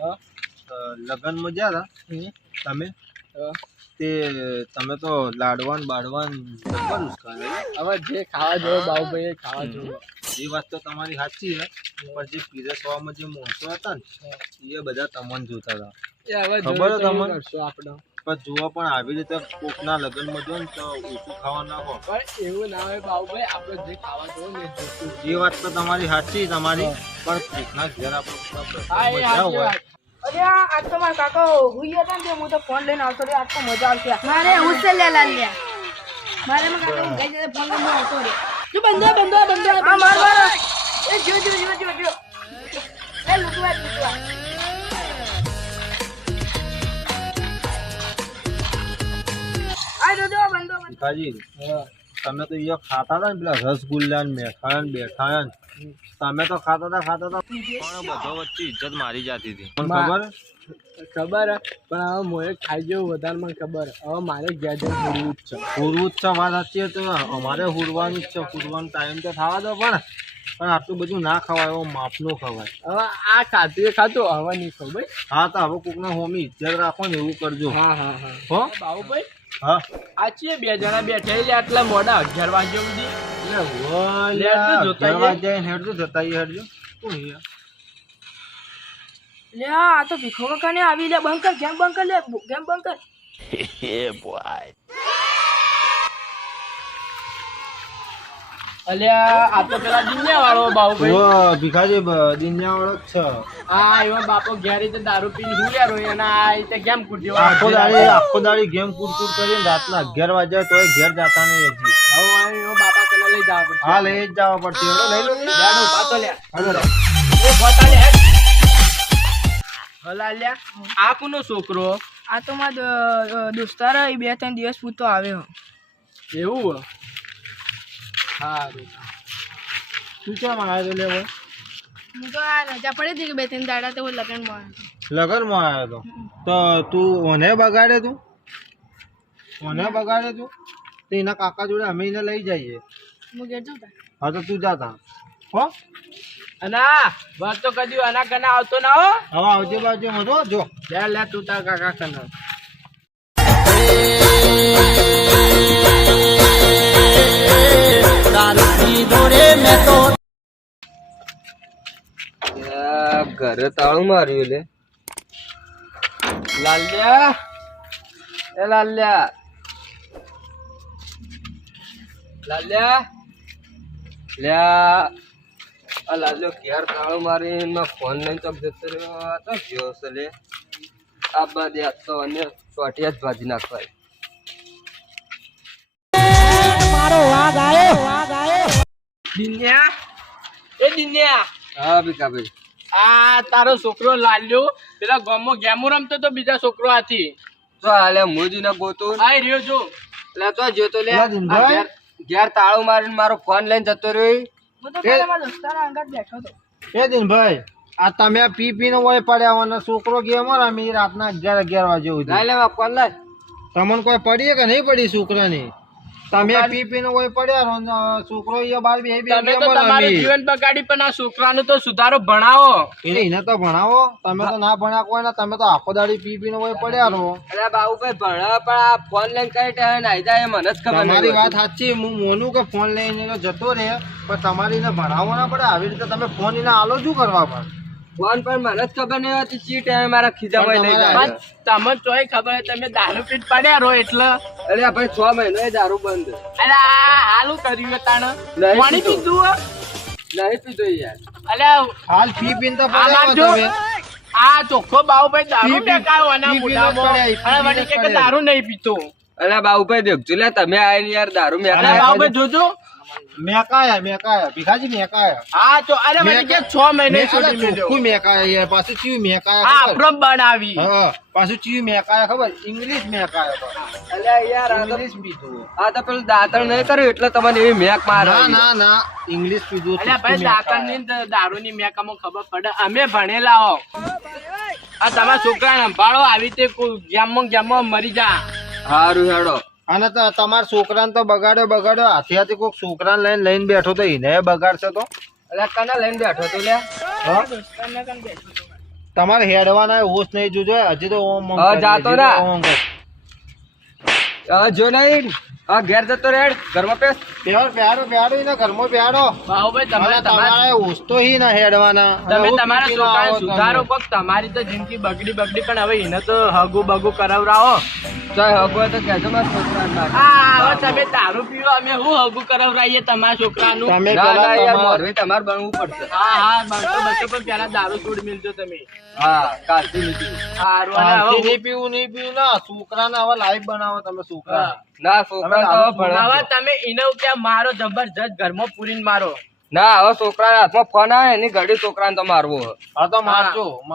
અ, લગ્નમાં ગયા હતા તમે? તે તમે તો લાડવાન બાડવાન જબર ઉસકાવે હવે જે ખાવા જેવો બાહુભાઈ એ ખાવા જેવો. એ વાત તો તમારી સાચી છે પણ જે પીરસવામાં જે મોસો હતા ને એ બધા તમને જોતા હતા. એ હવે ખબર જોયું તમને? આપણે. પણ જુઓ પણ આવી રીતે કોકના લગ્નમાં જો ને તો ઓછું ખાવા ના હો પણ એવું ના હોય બાબુભાઈ આપણે જે ખાવા જેવો ને એ વાત તો તમારી સાચી તમારી. હા. પણ કોકના ઘેર આપણે મજા હોય. અરે આજ તો મારા કાકા હુઈ હતા ને હું તો ફોન લઈને આવતો રે આજ તો મજા આવશે. મારે હુસેન લાલ લે મારે માં કાકા ગઈ જતા ફોન લઈને આવતો રે જો બંધો બંધો બંધો હા. માર માર. એ જો જો જો જો જો એ લુકવા લુકવા ભીખાજી તમે તો અહીંયા ખાતા હતા ને પેલા રસગુલ્લા ને મેઠા ને બેઠા ને તમે તો ખાતા હતા ખાતા હતા. પણ બધો વચ્ચે ઇજ્જત મારી જતી હતી. પણ ખબર? ખબર પણ હવે મોએ ખાઈ જેવું વધારે મને ખબર હવે મારે ઘેર જઈને ભૂલવું જ છે. હુરવું જ છે વાત સાચી તો અમારે હુરવાનું જ છે. હુરવાનો ટાઈમ તો થવા દો પણ. પણ આટલું બધું ના ખવાય એવો માપનું ખવાય. હવે આ ખાતું એ ખાતું હવે નહીં ખબર ભાઈ. હા તો હવે કોકના હોમી ઇજ્જત રાખો ને એવું કરજો. હા હા. હા? હો બાબુભાઈ. હા. આ છે બે જણા બેઠા એટલે આટલા મોડા અગિયાર વાગ્યા સુધી. જોતા વાગ્યા હેડજો જતા હેડજો લે આ તો ભીખો કાકા ને આવી લે બંકર કેમ બંકર લે કેમ બંકર અલ્યા આ તો પેલા દિન્યા વાળો ઓ ભીખાજી દિન્યા વાળો જ છે. આ એમાં બાપો ઘેર રીતે દારૂ પીને અને આ રીતે ગેમ કૂટ્યો આખો દાડી આખો દાડી ગેમ કૂદ કૂદ કરીને રાતના અગિયાર વાગ્યા તોય ઘેર જતા નહીં હજી. હવે એનો બાપા કને લઈ જવા પડશે. હા લઈ જ જવા પડશે. હેડો લઈ લો. ને. લેડો, લે. હાલો. એ ગોતા લે, હલા લ્યા. આ કોનો છોકરો? આ તો મારો દોસ્તાર બે ત્રણ દિવસ પૂરતો આવ્યો. એવું હે? હારું શું કેમ આવ્યો લે હવે? હું તો આ રજા પડી હતી કે બે ત્રણ દાડા તો લગ્નમાં લગનમાં આવ્યો તો તો તું ઓને બગાડે તું? ઓને બગાડે તું? તો એના કાકા જોડે અમે એને લઈ જઈએ. હું ઘેર જઉં હા તો તું જાતા હો? અના વાત તો કદી આના કને આવતો ના હો. હવે આવજે બાજુ મધો જો. લે લે તું તાર કાકા કને. ઘરે તાળું માર્યું લે. લાલ્યા. એ લાલ્યા. લાલ્યા. લ્યા. આ લાલ્યો ક્યાર તાળું મારીને ફોન લઈને ચોક જતો રહ્યો? તો ગયો છે લે. આ બાદ યાદ તો અને ચોટિયા જ ભાજી નાખવાય. દિન્યા? એ દિન્યા હા ભીખાભાઈ આ તારો છોકરો લાલ્યો. પેલા ગામમાં ગેમો રમતો તો બીજા છોકરો હતી તો હાલે મોજી ના ગોતો આય રહ્યો જો. એટલે તો જોતો લે. ઘેર- તાળું મારીને મારો ફોન લઈને જતો રહ્યો. એ દિનભાઈ આ તમે આ પી નો હોય પડ્યા હોય છોકરો ગેમો રમી રાતના અગિયાર અગિયાર વાગે સુધી. લે ફોન લાય. તમને કોઈ પડી કે નહીં પડી છોકરાની? તમે પી નો કોઈ પડ્યા રહો છોકરો અહીંયા બાર બે બે તમે તો તમારું જીવન બગાડી પણ આ છોકરાનું તો સુધારો ભણાવો. એને તો ભણાવો. તમે તો ના ભણ્યા કોઈ ને તમે તો આખો દાડી પી નો કોઈ પડ્યા રહો અરે બાબુભાઈ ભણાવે પણ આ ફોન લઈને કઈ ટાઈમ નાઈ જાય મને જ ખબર તમારી વાત સાચી. હું મોનું કે ફોન લઈને જતો રહે પણ તમારે ભણાવો ભણાવવો ના પડે. આવી રીતે તમે ફોન એને આલો શું કરવા પણ ફોન પર મને જ ખબર નહીં હતી ચી ટાઈમે મારા ખીચામાં લઈ જાય. તમને તોય ખબર હે તમે દારૂ પીટ પડ્યા રહો એટલે. અરે ભાઈ છ મહિનો એ દારૂ બંધ. અરે આ હાલું કર્યું તાણ. નહીં પાણી પીધો. નહીં પીધો યાર. અલે હાલ પી પીન તો આ ચોખ્ખો બાબુભાઈ દારૂ પી અને મોઢામાં. અને વળી કે દારૂ નહીં પીતો. અલા બાઉભાઈ દેખજો લે તમે આયા યાર દારૂ મેં અરે બાઉભાઈ જોજો. મેકાયા મેકાયા. ભીખાજી મેકાયા. હા તો અરે વળી કે છ મહિને સુધી મેલ્યો. ચોખ્ખું મેકાયા યાર. પાછું ચિયું મેકાયા ખબર? આપણો બનાવી. હા પાછું ચિયું મેકાયા ખબર? ઇંગ્લિશ મેકાયા. અલ્યા યાર આ તો ઇંગ્લિશ પીધું. આ તો પેલું દાંતણ નહીં કર્યું એટલે તમને એવી મેક મારે ના ના ના. ઇંગ્લિશ પીધું અલ્યા ભાઈ ચોખ્ખું ની દારૂ ની મેકામાં ખબર પડે. અમે ભણેલા હો. આ તમારા છોકરા સંભાળો આવી રીતે કોઈ ગેમમાં ગેમમાં મરી જા. હારું હેડો. અને તમારા છોકરાને તો બગાડ્યો બગાડ્યો. હાથી હાથી કોઈક છોકરાને લઈને લઈને બેઠો તો એને બગાડશે તો? એટલે કને લઈને બેઠો તું લે તમારે હેડવાના હોશ નહીં જોજો હજી તો ઓમ જાતો ના. જો નહીં. હા ઘેર જતો રેડ ઘરમાં પેસ પેલો પ્યારો પ્યારો એના ઘરમાં પ્યારો બાહુભાઈ તમે તમારે હોશ હી ના હેડવાના. તમે તમારા છોકરાને સુધારો કોક તમારી તો જિંદગી બગડી બગડી પણ હવે એને તો હગુ બગુ કરાવરાવો. તો હગુ તો કહેજો મારા છોકરાને ના. હવે તમે દારૂ પીવો અમે હું હગુ કરાવરાઈએ તમારા છોકરાનું? તમે પેલા તમારા- મોરવી તમારે બનવું પડશે. હા હા બસો બસો પણ પેલા દારૂ છોડ મિલજો તમે. હા નીકળી સારું હવે નહીં પીવું નહીં પીવું. ના છોકરાને હવે લાઈફ બનાવો તમે છોકરા. ના છોકરા હવે. તમે એને મારો જબરજસ્ત ઘરમાં પૂરીને મારો. ના હવે છોકરાના હાથમાં ફોન આવે એની ઘડી છોકરાને તો મારવો. હા તો મારજો. મ-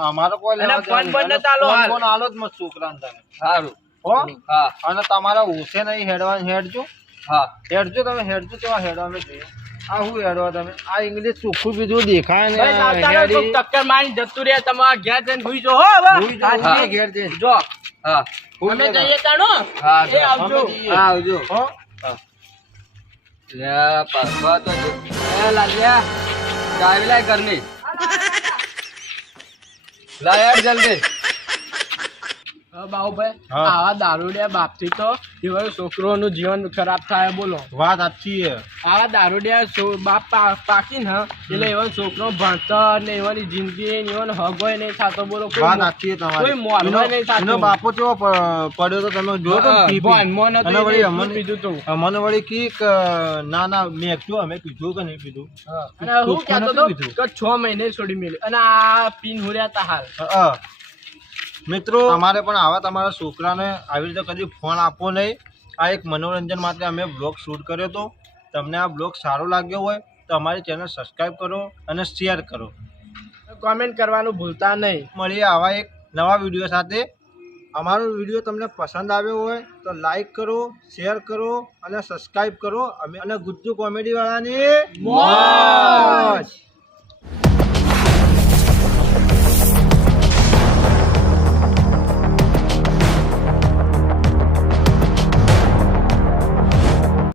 કોઈ ફોન પણ નતા આલો ફોન- હાલ. આલો જ મત છોકરાને તમે સારું. હો? હા. અને તમારા હોશે નહીં હેડવાન હેડજો. હા. હેડજો તમે હેડજો કેવા હેડવાનું જોઈએ આ હું હેડવા તમે? આ ઇંગ્લિશ ચોખ્ખું બીજું દેખાય ને ટક્કર મારી જતું રહે તમારા ઘેર જઈને ભૂઈ જો હો હવે. ઘેર જઈને. જો. હા. અમે જઈએ તાણો હા, એ આવજો. હા આવજો. હો? લે પાછવા તો એ લાલ્યા ચાવી લાય ઘરની. લાય યાર જલ્દી. બાબુભાઈ. આવા દારૂડિયા બાપથી તો એવા છોકરોનું જીવન ખરાબ થાય બોલો. વાત સાચી છે. આ દારૂડિયા બાપ પાકી ને એટલે એવા છોકરો ભણતર ને એવાની જિંદગી ને એવાનો હગોય નહીં થતો બોલો વાત સાચી છે તમારી. કોઈ મોરવાય નહીં થતો. બાપો કેવો પડ્યો તો તમે જો તો પી. નતો અમને- પીધું તો. અમને વળી કી ના ના મેં કીધું અમે પીધું કે નહીં પીધું? અને હું કહેતો તો કે છ મહિને છોડી મેલી. અને આ પીન હોર્યા તા હાલ. હા. મિત્રો અમારે પણ આવા તમારા છોકરાને આવી રીતે કદી ફોન આપવો નહીં. આ એક મનોરંજન માટે અમે બ્લોગ શૂટ કર્યો હતો. તમને આ બ્લોગ સારો લાગ્યો હોય તો અમારી ચેનલ સબસ્ક્રાઈબ કરો અને શેર કરો. કોમેન્ટ કરવાનું ભૂલતા નહીં. મળીએ આવા એક નવા વીડિયો સાથે. અમારો વીડિયો તમને પસંદ આવ્યો હોય તો લાઈક કરો શેર કરો અને સબસ્ક્રાઈબ કરો. અમે અને ગુજ્જુ કોમેડીવાળાની મોજ!